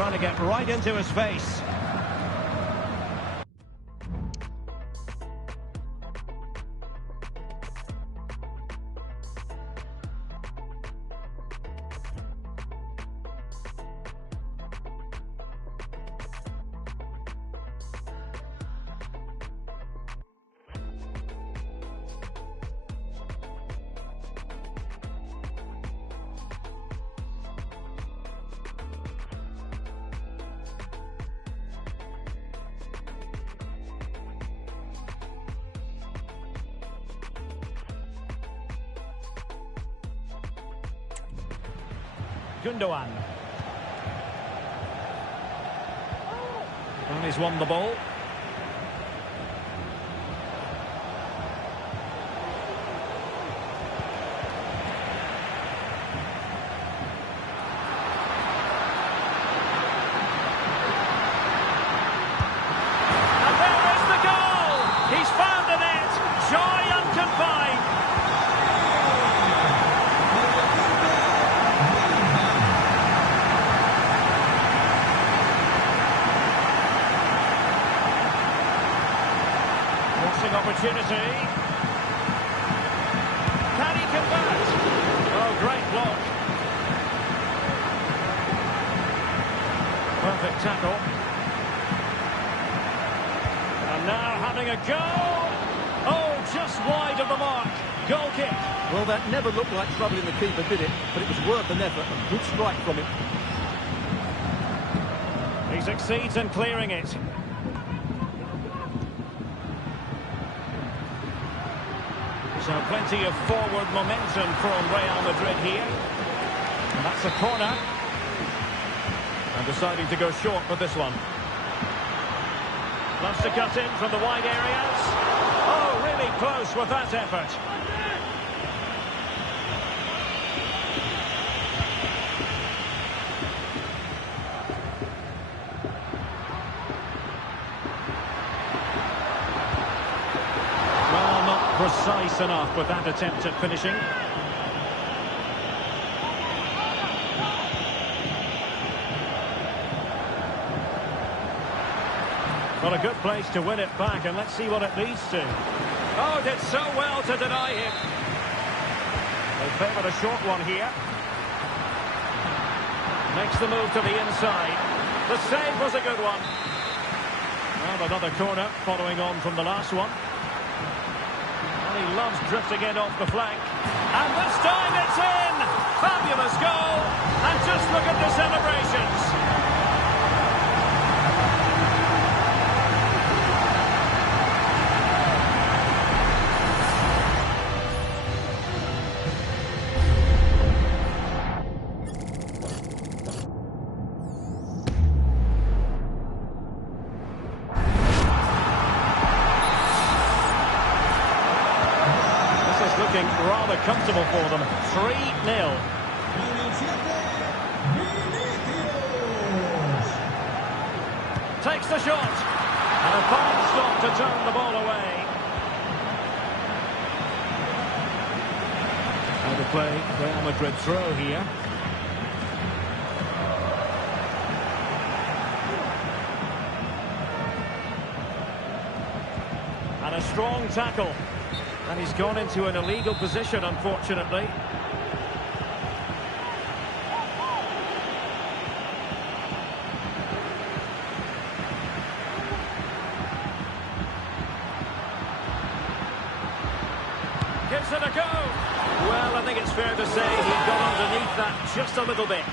trying to get right into his face. Gundogan. And he's won the ball. And there is the goal! He's found the net! Joy unconfined! Opportunity. Can he convert? Oh, great block. Perfect tackle. And now having a go. Oh, just wide of the mark. Goal kick. Well, that never looked like troubling the keeper, did it? But it was worth an effort. A good strike from him. He succeeds in clearing it. So plenty of forward momentum from Real Madrid here. And that's a corner. And deciding to go short with this one. Loves to cut in from the wide areas. Oh, really close with that effort. Precise enough with that attempt at finishing. Well, a good place to win it back, and let's see what it leads to. Oh, did so well to deny him. They favoured a short one here. Makes the move to the inside. The save was a good one. Well, another corner following on from the last one. He loves drifting in off the flank. And this time it's in! Fabulous goal! And just look at the celebrations. Looking rather comfortable for them. 3-0. Takes the shot. And a fine stop to turn the ball away. Out of play, Real Madrid throw here. And a strong tackle. And he's gone into an illegal position, unfortunately. Gives it a go. Well, I think it's fair to say he got underneath that just a little bit.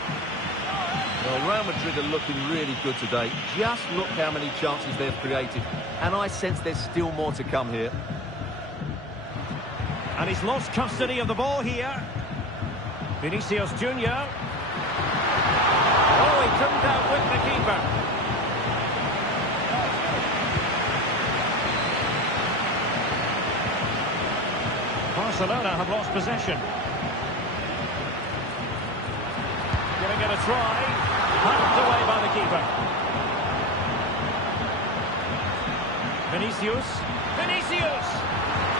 Well, Real Madrid are looking really good today. Just look how many chances they've created. And I sense there's still more to come here. And he's lost custody of the ball here. Vinicius Junior. Oh, he couldn't outwit the keeper. Barcelona have lost possession. Giving it a try. Hacked away by the keeper. Vinicius. Vinicius!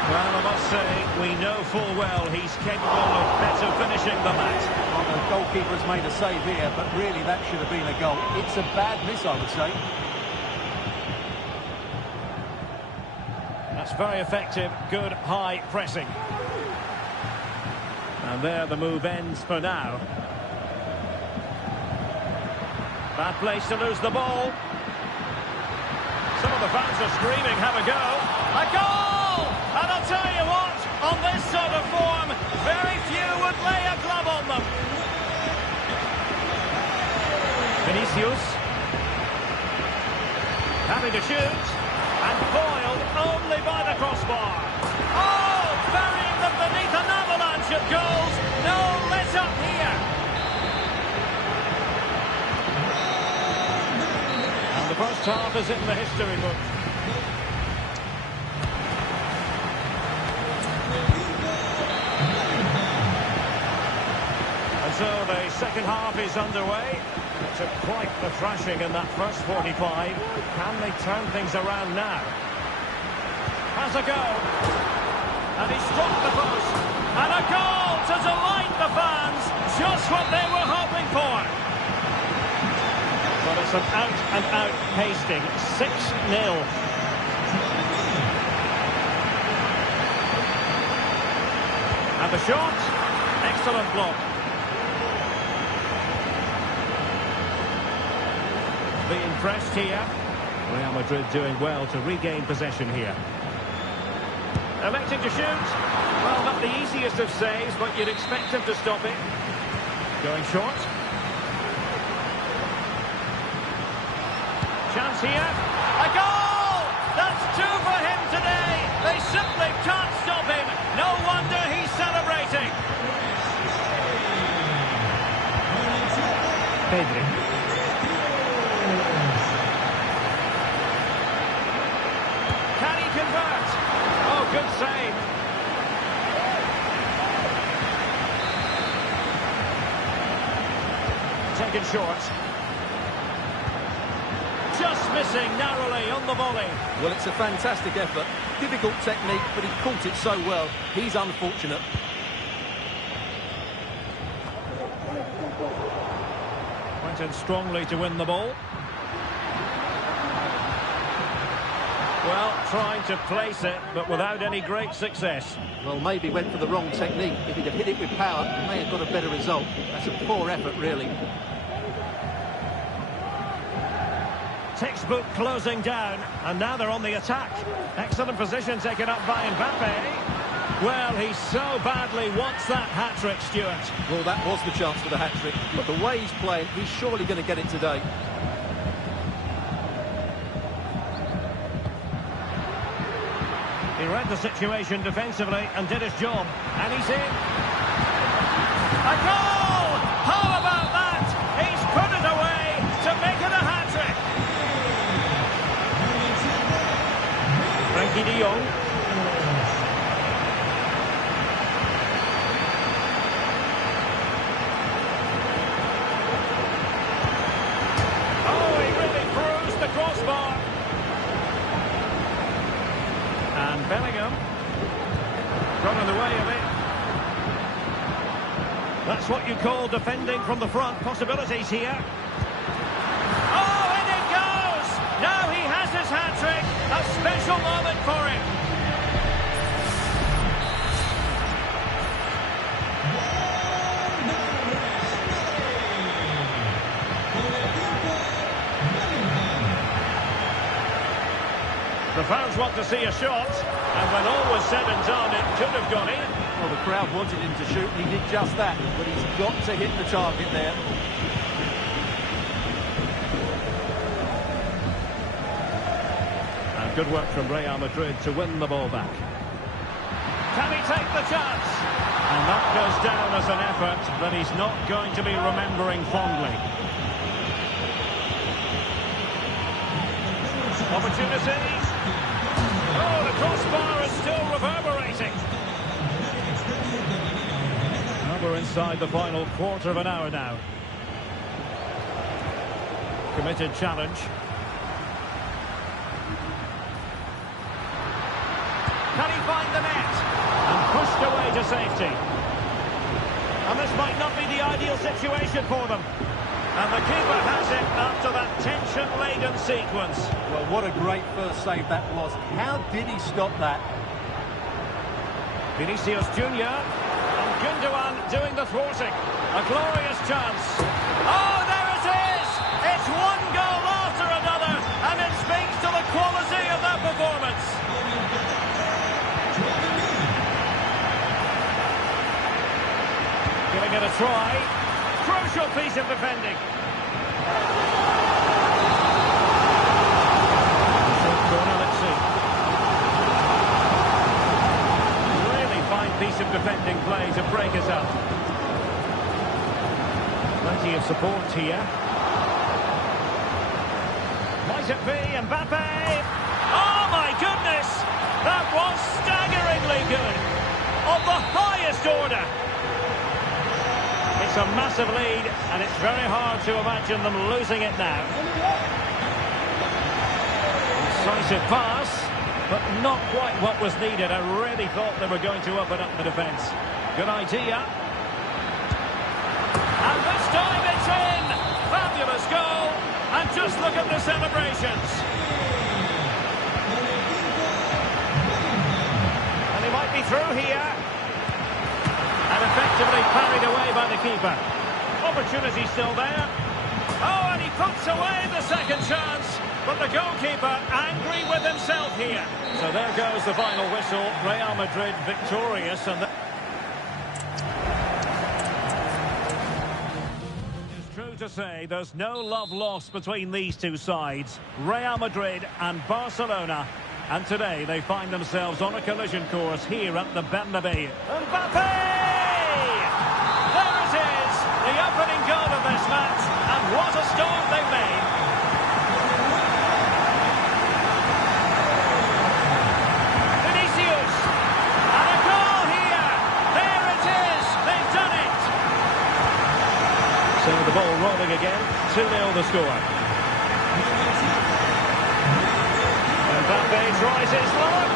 Well, I must say, we know full well he's capable of better finishing than that. The goalkeeper has made a save here, but really that should have been a goal. It's a bad miss, I would say. That's very effective, good high pressing. And there the move ends for now. Bad place to lose the ball. Some of the fans are screaming, have a go. A goal! And I'll tell you what, on this sort of form, very few would lay a glove on them. Vinicius. Having to shoot. And foiled only by the crossbar. Oh, burying them beneath an avalanche of goals. No let up here. And the first half is in the history book. And so the second half is underway. It took quite the thrashing in that first 45. Can they turn things around now? Has a go. And he struck the post. And a goal to delight the fans. Just what they were hoping for. But it's an out-and-out pasting. 6-0. And the shot. Excellent block. Being pressed here. Real Madrid doing well to regain possession here. Electing to shoot. Well, not the easiest of saves, but you'd expect him to stop it. Going short. Chance here. A goal! That's two for him today. They simply can't stop him. No wonder he's celebrating. Pedri. Good save. Taken short. Just missing narrowly on the volley. Well, it's a fantastic effort. Difficult technique, but he caught it so well. He's unfortunate. Went in strongly to win the ball. Well, trying to place it, but without any great success. Well, maybe went for the wrong technique. If he'd have hit it with power, he may have got a better result. That's a poor effort, really. Textbook closing down, and now they're on the attack. Excellent position taken up by Mbappe. Well, he so badly wants that hat-trick, Stuart. Well, that was the chance for the hat-trick, but the way he's playing, he's surely going to get it today. He read the situation defensively and did his job. And he's in. A goal! How about that? He's put it away to make it a hat-trick. Frankie de Jong. Oh, he really bruised the crossbar. And Bellingham got in the way of it. That's what you call defending from the front. Possibilities here. Oh, in it goes! Now he has his hat-trick. A special moment for him. The fans want to see a shot, and when all was said and done, it could have gone in. Well, the crowd wanted him to shoot, and he did just that, but he's got to hit the target there. And good work from Real Madrid to win the ball back. Can he take the chance? And that goes down as an effort that he's not going to be remembering fondly. Opportunity. Oh, the crossbar is still reverberating. Well, we're inside the final quarter of an hour now. Committed challenge. Can he find the net? And pushed away to safety. And this might not be the ideal situation for them. And the keeper has it after that tension-laden sequence. Well, what a great first save that was. How did he stop that? Vinicius Junior and Gundogan doing the thwarting. A glorious chance. Oh, there it is! It's one goal after another, and it speaks to the quality of that performance. Giving it a try. Crucial piece of defending. Short corner, let's see. Really fine piece of defending play to break us up. Plenty of support here. Might it be Mbappe? Oh my goodness! That was staggeringly good. Of the highest order. It's a massive lead, and it's very hard to imagine them losing it now. Decisive pass, but not quite what was needed. I really thought they were going to open up the defence. Good idea. And this time it's in! Fabulous goal! And just look at the celebrations. And he might be through here. And effectively parried away by the keeper. Opportunity still there. Oh, and he puts away the second chance. But the goalkeeper angry with himself here. So there goes the final whistle. Real Madrid victorious. And it's true to say there's no love lost between these two sides. Real Madrid and Barcelona. And today they find themselves on a collision course here at the Bernabeu. Mbappe! The opening goal of this match, and what a start they've made. Vinicius, and a goal here. There it is, they've done it. So the ball rolling again, 2-0 the score. Mbappe tries his luck,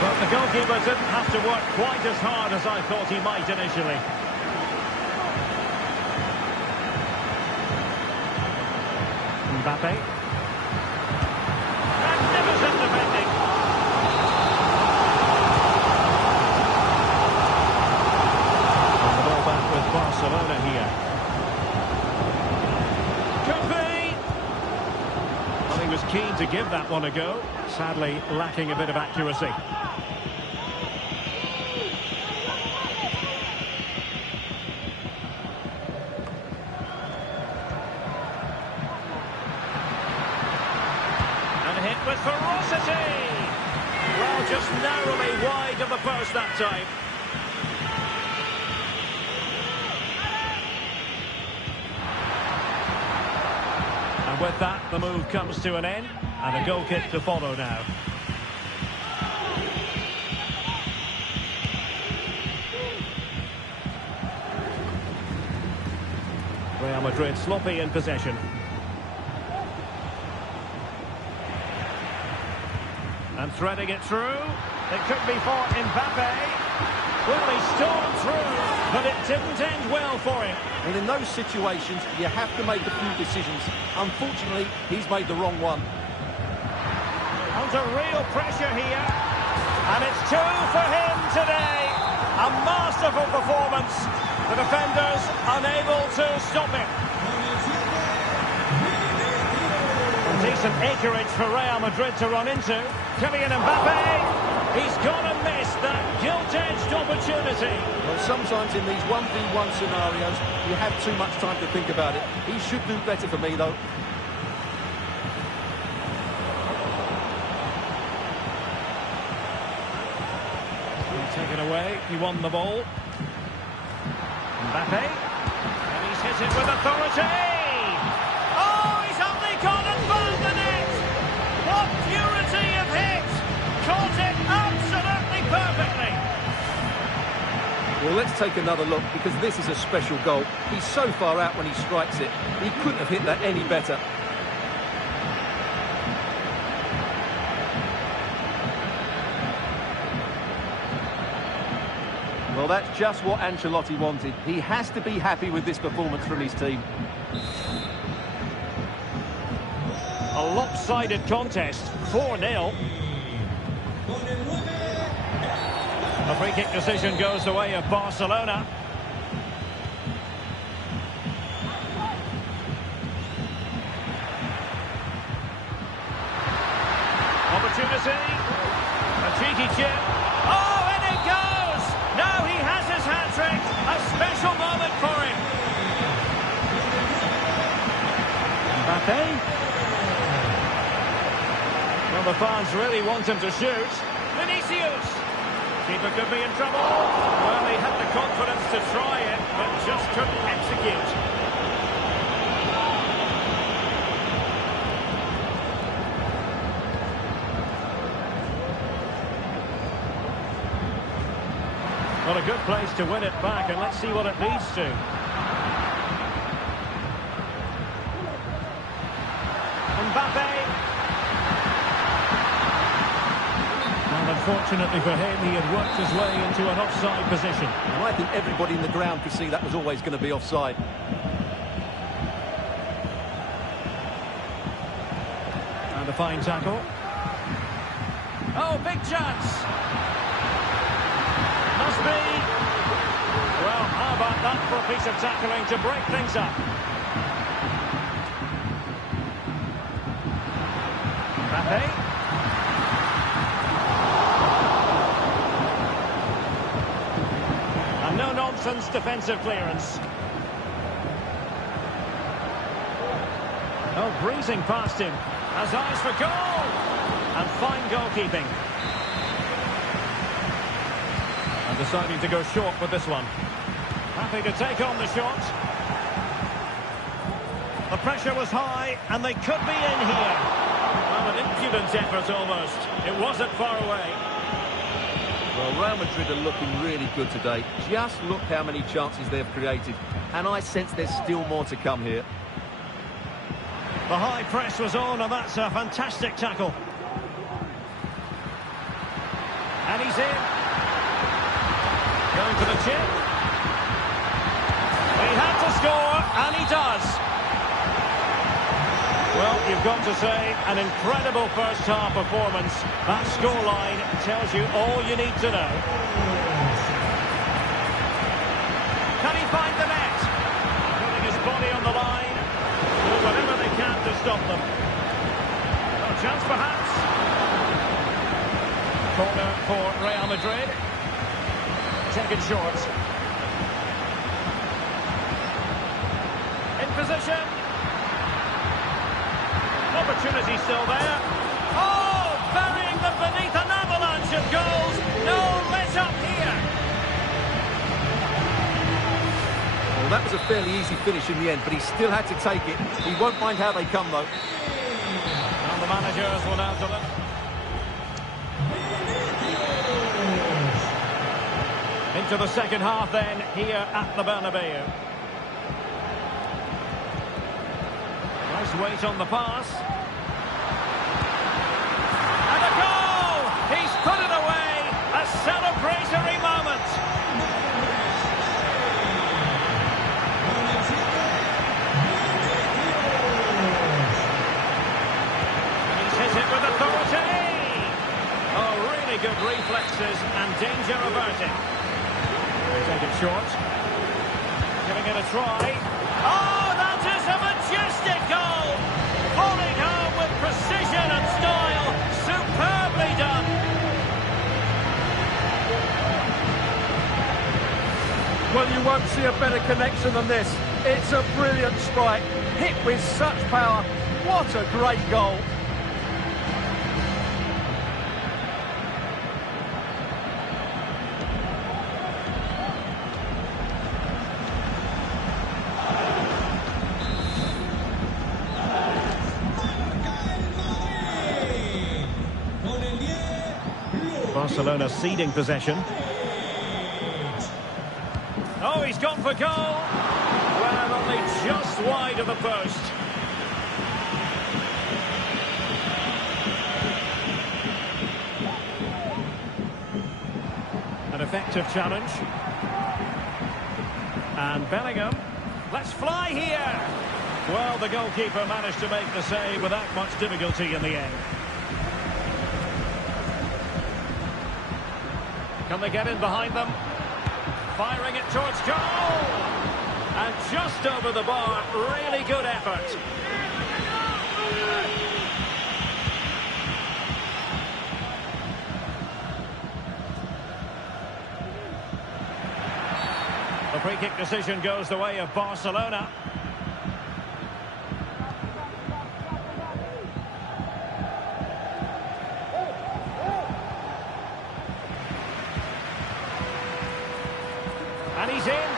but the goalkeeper didn't have to work quite as hard as I thought he might initially. Mbappe. Magnificent defending. And the ball back with Barcelona here. Could be. Well, he was keen to give that one a go. Sadly, lacking a bit of accuracy. With ferocity! Well, just narrowly wide of the post that time. And with that, the move comes to an end, and a goal kick to follow now. Real Madrid sloppy in possession. And threading it through. It could be for Mbappe. Well, he stormed through, but it didn't end well for him. And in those situations, you have to make a few decisions. Unfortunately, he's made the wrong one. Under real pressure here. And it's 2 for him today. A masterful performance. The defenders unable to stop him. Decent acreage for Real Madrid to run into. Kylian Mbappe, he's gonna miss that gilt-edged opportunity. Well, sometimes in these 1v1 scenarios, you have too much time to think about it. He should do better for me, though. Taken away, he won the ball. Mbappe, and he's hit it with authority. Oh, he's only gone and found the net. What purity of hit! Caught it absolutely perfectly. Well, let's take another look, because this is a special goal. He's so far out when he strikes it. He couldn't have hit that any better. Well, Well, that's just what Ancelotti wanted. He has to be happy with this performance from his team. A lopsided contest, 4-0. The free kick decision goes the way of Barcelona. Opportunity. A cheeky chip. Oh, and it goes! Now he has his hat-trick. A special moment for him. Mbappe. Well, the fans really want him to shoot. Vinicius. Keeper could be in trouble. Well, he had the confidence to try it, but just couldn't execute. Well, a good place to win it back, and let's see what it leads to. Mbappe. And unfortunately for him, he had worked his way into an offside position. And I think everybody in the ground could see that was always going to be offside. And a fine tackle. Oh, big chance. Must be. Well, how about that for a piece of tackling to break things up? Mbappe. A no-nonsense defensive clearance. Oh, breezing past him. Has eyes for goal. And fine goalkeeping. And deciding to go short with this one. Happy to take on the shot. The pressure was high, and they could be in here. Well, an impudent effort almost. It wasn't far away. Well, Real Madrid are looking really good today. Just look how many chances they've created. And I sense there's still more to come here. The high press was on, and that's a fantastic tackle. And he's in. Going for the chip. He had to score, and he does. Well, you've got to say, an incredible first-half performance. That scoreline tells you all you need to know. Can he find the net? Putting his body on the line. Do whatever they can to stop them. A chance, perhaps. Corner for Real Madrid. Taken short. In position. Opportunity still there. Oh, burying them beneath an avalanche of goals. No let up here. Well, that was a fairly easy finish in the end, but he still had to take it. He won't mind how they come, though. And the managers will now deliver. Into the second half then, here at the Bernabeu. Nice weight on the pass. And a goal! He's put it away! A celebratory moment! And he's hit it with authority! Oh, really good reflexes and danger averted. Take it short. Giving it a try. Oh, that is a majestic goal! Falling home with precision and style. Superbly done. Well, you won't see a better connection than this. It's a brilliant strike. Hit with such power. What a great goal. Barcelona ceding possession. Oh, he's gone for goal. Well, only just wide of the post. An effective challenge. And Bellingham. Let's fly here. Well, the goalkeeper managed to make the save without much difficulty in the end. Can they get in behind them? Firing it towards goal! And just over the bar, really good effort. The free kick decision goes the way of Barcelona. And he's in.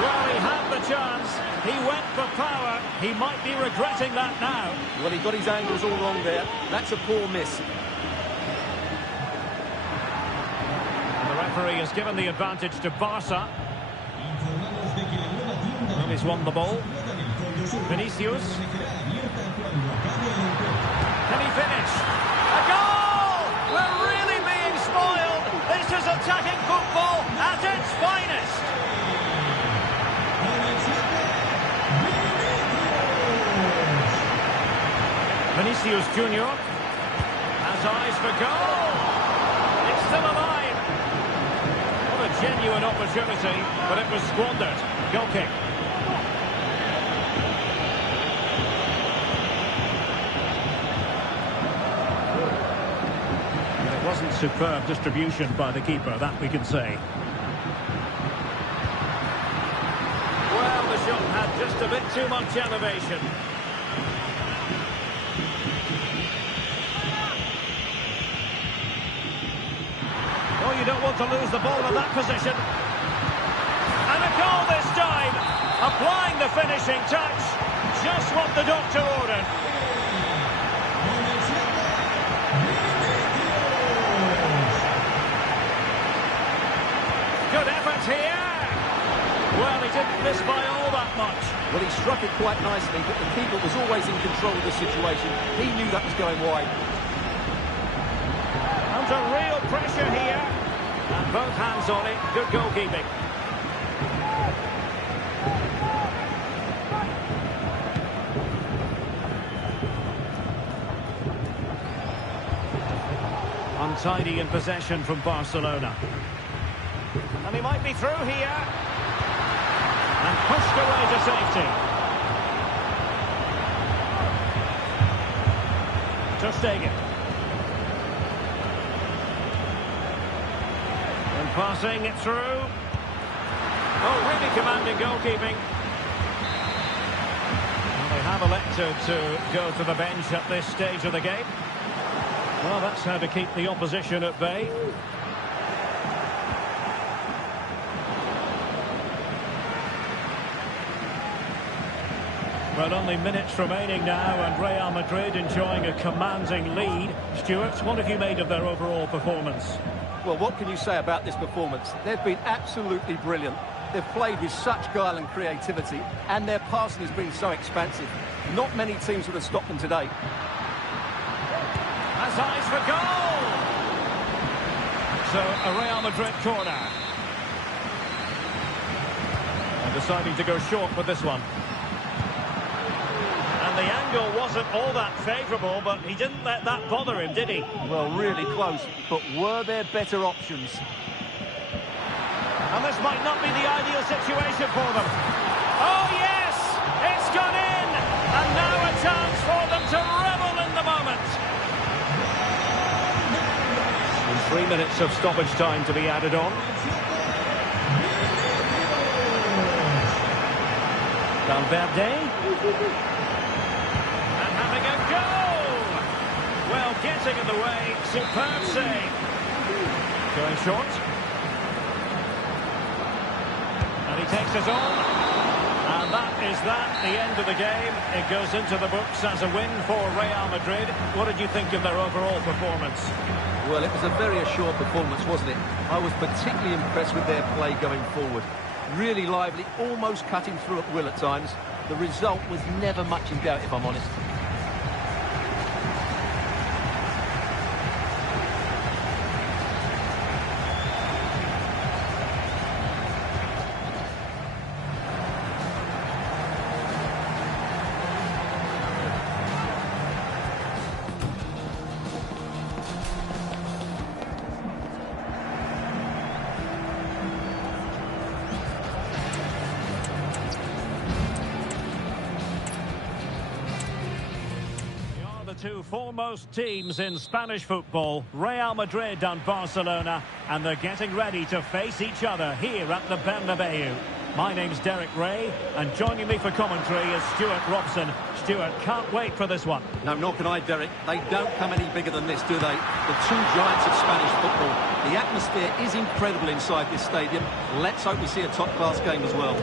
Well, he had the chance. He went for power. He might be regretting that now. Well, he got his angles all wrong there. That's a poor miss. And the referee has given the advantage to Barca. Well, he's won the ball. Vinicius. Can he finish? A goal! We're really being spoiled. This is attacking football at its finest. Vinicius Junior has eyes for goal. It's still alive. What a genuine opportunity, but it was squandered. Goal kick. It wasn't superb distribution by the keeper, that we can say. Well, the shot had just a bit too much elevation. Oh, you don't want to lose the ball in that position. And a goal this time. Applying the finishing touch. Just what the doctor ordered. Good effort here. Well, he didn't miss by all that much. Well, he struck it quite nicely, but the keeper was always in control of the situation. He knew that was going wide. Under real pressure here. And both hands on it. Good goalkeeping. Untidy in possession from Barcelona. And he might be through here. And pushed away to safety. Ter Stegen. And passing it through. Oh, really commanding goalkeeping. Well, they have elected to go to the bench at this stage of the game. Well, that's how to keep the opposition at bay. Well, only minutes remaining now, and Real Madrid enjoying a commanding lead. Stuart, what have you made of their overall performance? Well, what can you say about this performance? They've been absolutely brilliant. They've played with such guile and creativity, and their passing has been so expansive. Not many teams would have stopped them today. Has eyes for goal! So, a Real Madrid corner. And deciding to go short with this one. And the angle wasn't all that favourable, but he didn't let that bother him, did he? Well, really close, but were there better options? And this might not be the ideal situation for them. Oh, yes! It's gone in! And now a chance for them to revel in the moment. And 3 minutes of stoppage time to be added on. Valverde. And having a go! Well, getting in the way. Superb save. Going short. And he takes it on. And that is the end of the game. It goes into the books as a win for Real Madrid. What did you think of their overall performance? Well, it was a very assured performance, wasn't it? I was particularly impressed with their play going forward. Really lively, almost cutting through at will at times. The result was never much in doubt, if I'm honest. two foremost teams in Spanish football, Real Madrid and Barcelona, and they're getting ready to face each other here at the Bernabeu. My name's Derek Ray, and joining me for commentary is Stuart Robson. Stuart, can't wait for this one. No, nor can I, Derek. They don't come any bigger than this, do they? The two giants of Spanish football. The atmosphere is incredible inside this stadium. Let's hope we see a top-class game as well.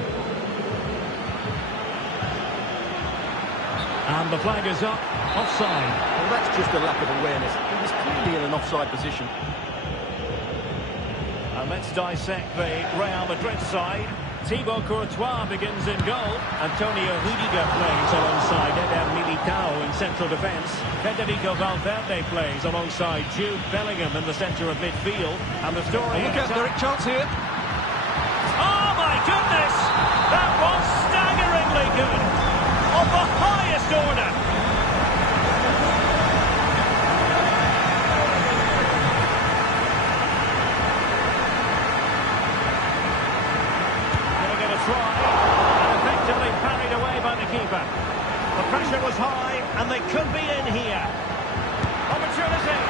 And the flag is up, offside. Well, that's just a lack of awareness. He was clearly in an offside position. And let's dissect the Real Madrid side. Thibaut Courtois begins in goal. Antonio Rudiger plays alongside Eder Militao in central defence. Federico Valverde plays alongside Jude Bellingham in the centre of midfield. And the story... Look out, Derek, chance here. Oh, my goodness! That was staggeringly good. Of the highest order. Try, and effectively parried away by the keeper. The pressure was high, and they could be in here. Opportunity.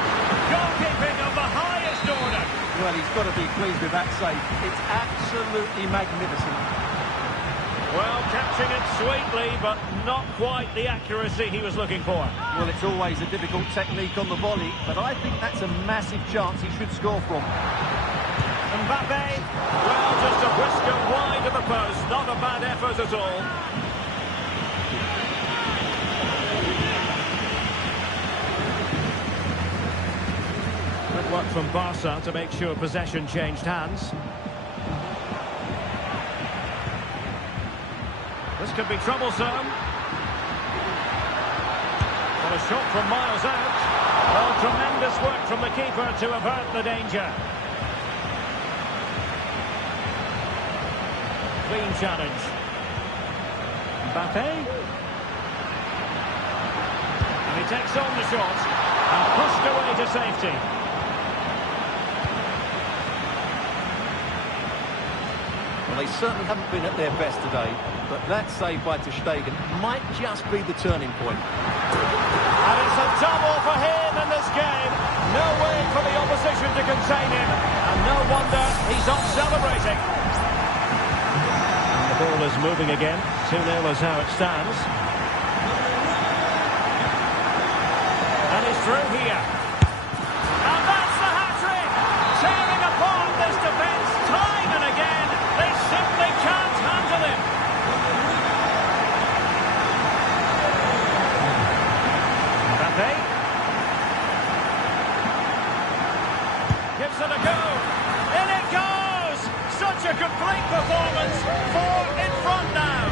Goalkeeping of the highest order. Well, he's got to be pleased with that save. It's absolutely magnificent. Well, catching it sweetly, but not quite the accuracy he was looking for. Well, it's always a difficult technique on the volley, but I think that's a massive chance he should score from. Mbappe, well, just a whisker wide of the post. Not a bad effort at all. Good work from Barca to make sure possession changed hands. This could be troublesome. Well, a shot from miles out. Well, tremendous work from the keeper to avert the danger. Clean challenge. Mbappe. And he takes on the shot and pushed away to safety. Well, they certainly haven't been at their best today, but that save by ter Stegen might just be the turning point. And it's a double for him in this game. No way for the opposition to contain him, and no wonder he's off celebrating. The ball is moving again. 2-0 is how it stands. And he's through here. And that's the hat-trick! Tearing apart this defence time and again. They simply can't handle him. Mbappe. Gives it a go. In it goes! Such a complete performance. 4 in front now.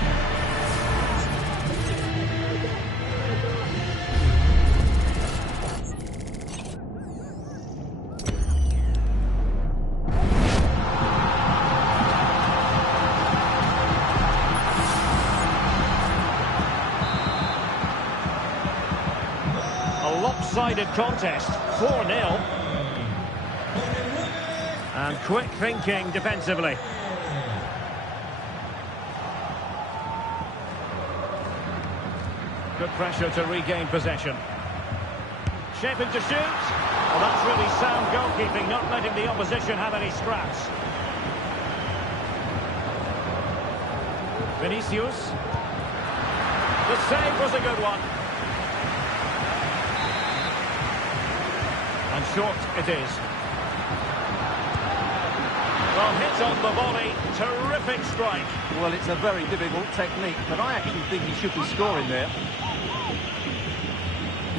A lopsided contest. 4-0. And quick thinking defensively. Good pressure to regain possession. Shaping to shoot. Well, that's really sound goalkeeping, not letting the opposition have any scraps. Vinicius. The save was a good one. And short it is. Well, hit on the volley. Terrific strike. Well, it's a very difficult technique, but I actually think he should be scoring there.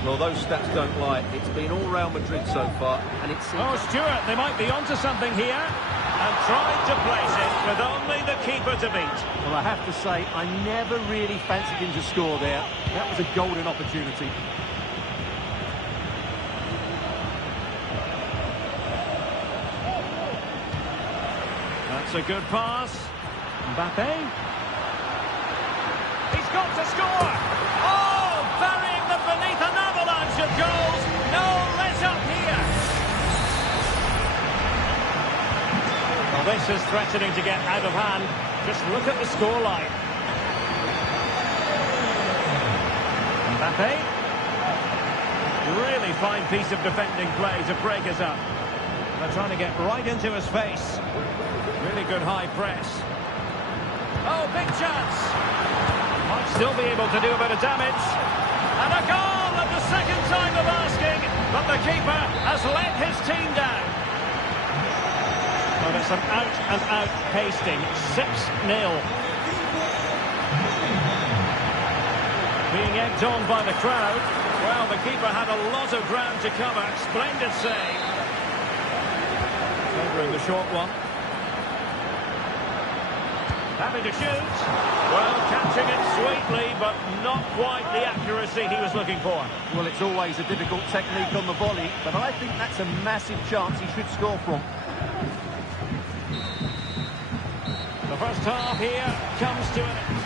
Well, those stats don't lie. It's been all Real Madrid so far, and it's... Oh, Stuart, they might be onto something here. And tried to place it with only the keeper to beat. Well, I have to say, I never really fancied him to score there. That was a golden opportunity. That's a good pass. Mbappe. He's got to score. Oh, burying them beneath an avalanche of goals. No let up here. Well, this is threatening to get out of hand. Just look at the scoreline. Mbappe. Really fine piece of defending play to break us up. They're trying to get right into his face. Really good high press. Oh, big chance. Might still be able to do a bit of damage. And a goal at the second time of asking, but the keeper has let his team down. Well, it's an out-and-out pasting. 6-0. Being egged on by the crowd. Well, the keeper had a lot of ground to cover. Splendid save. Favouring the short one. Having to shoot. Well, catching it sweetly, but not quite the accuracy he was looking for. Well, it's always a difficult technique on the volley, but I think that's a massive chance he should score from. The first half here comes to an end.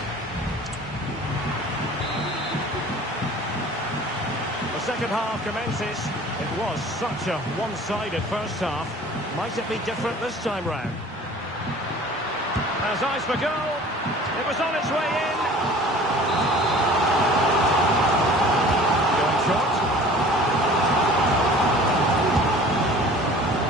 The second half commences. It was such a one-sided first half. Might it be different this time round? As eyes for goal. It was on its way in. Going short.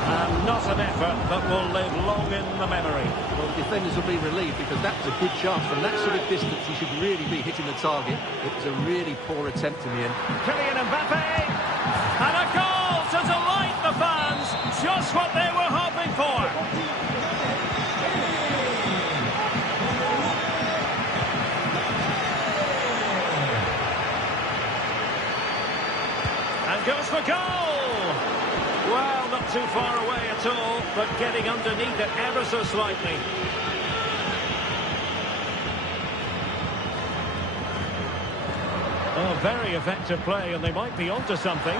And not an effort that will live long in the memory. Well, the defenders will be relieved because that was a good chance. From that sort of distance, he should really be hitting the target. It was a really poor attempt in the end. Kylian Mbappe. And a goal to delight the fans. Just what they were hoping for. And goes for goal. Well, not too far away at all, but getting underneath it ever so slightly. Oh, very effective play, and they might be onto something.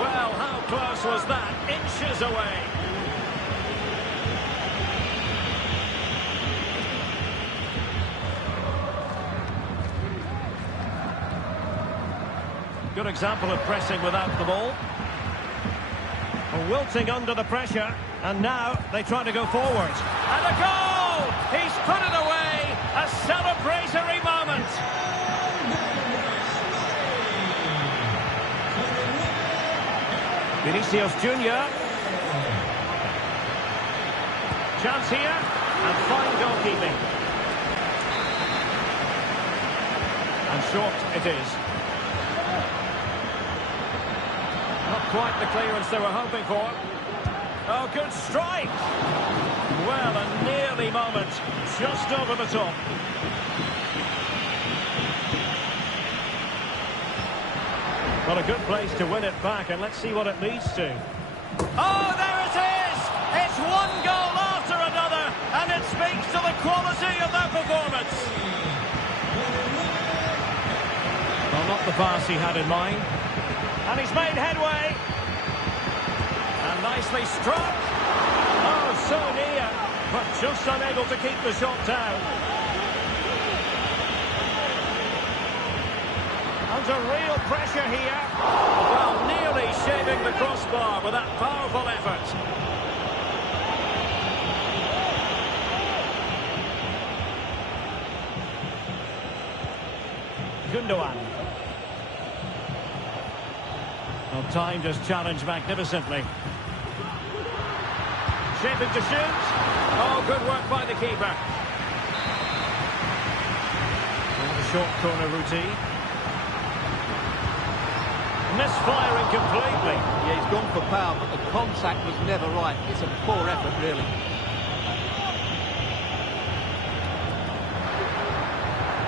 Well, how close was that? Inches away. Good example of pressing without the ball. Wilting under the pressure, and now they try to go forward. And a goal! He's put it away! A celebratory moment! Vinicius Junior. Chance here, and fine goalkeeping. And short it is. Not quite the clearance they were hoping for. Oh, good strike! Well, a nearly moment, just over the top. Well, a good place to win it back, and let's see what it leads to. Oh, there it is! It's one goal after another, and it speaks to the quality of that performance. Well, not the pass he had in mind. And he's made headway. And nicely struck. Oh, so near, but just unable to keep the shot down. Under real pressure here. Well, nearly shaving the crossbar with that powerful effort. Gundogan. Well, timed his challenge magnificently. Shaping to shoot. Oh, good work by the keeper. And the short corner routine. Misfiring completely. Yeah, he's gone for power, but the contact was never right. It's a poor effort, really.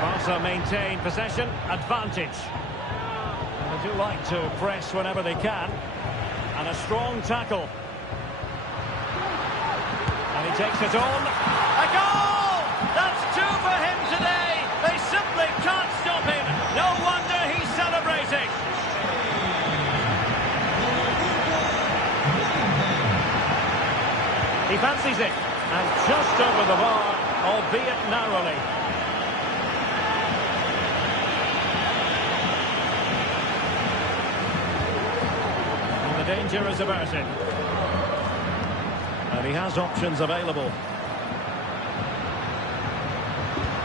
Barca maintain possession, advantage. And they do like to press whenever they can. And a strong tackle. And he takes it on. A goal! That's two for him today. They simply can't stop him. No wonder he's celebrating. He fancies it. And just over the bar, albeit narrowly. And the danger is averted. And he has options available.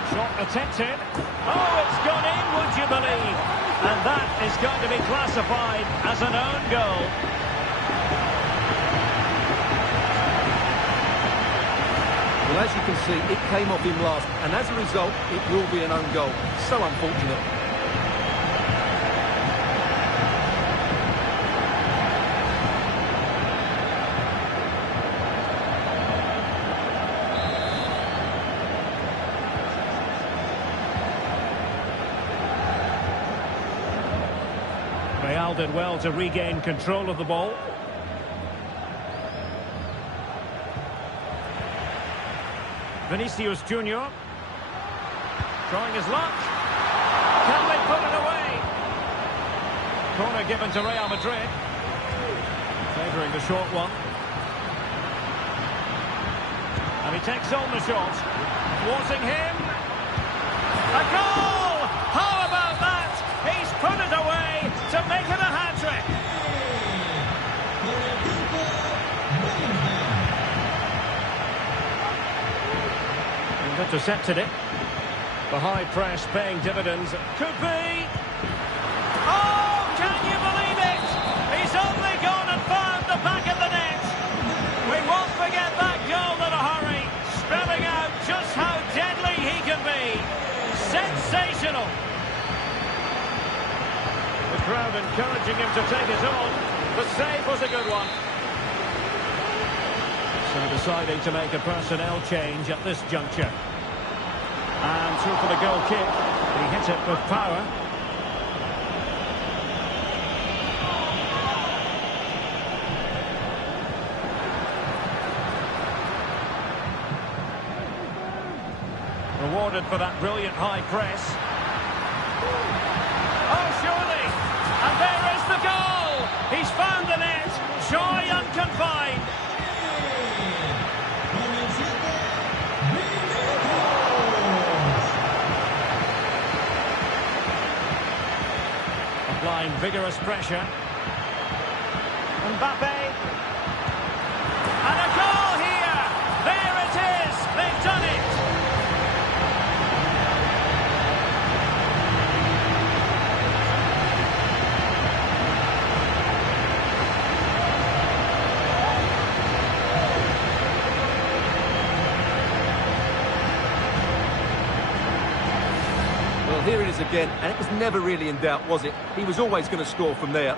Shot attempted. Oh, it's gone in, would you believe? And that is going to be classified as an own goal. Well, as you can see, it came off him last, and as a result, it will be an own goal. So unfortunate. Real did well to regain control of the ball. Vinicius Junior trying his luck. Can they put it away? Corner given to Real Madrid. Favouring the short one. And he takes on the shot. Thwarting him. A goal! How about that? He's put it away to make it a hat-trick. Intercepted it. The high press paying dividends. Could be. Oh, can you believe it? He's only gone and found the back of the net. We won't forget that goal in a hurry, spelling out just how deadly he can be. Sensational. The crowd encouraging him to take his own. The save was a good one. So deciding to make a personnel change at this juncture. And through for the goal kick. He hits it with power. Rewarded for that brilliant high press. Oh, surely! And there is the goal! He's found the net! Joy unconfined! Applying vigorous pressure. Mbappe. And a goal here! There it is! They've done it! Well, here it is again, and it was never really in doubt, was it? He was always going to score from there.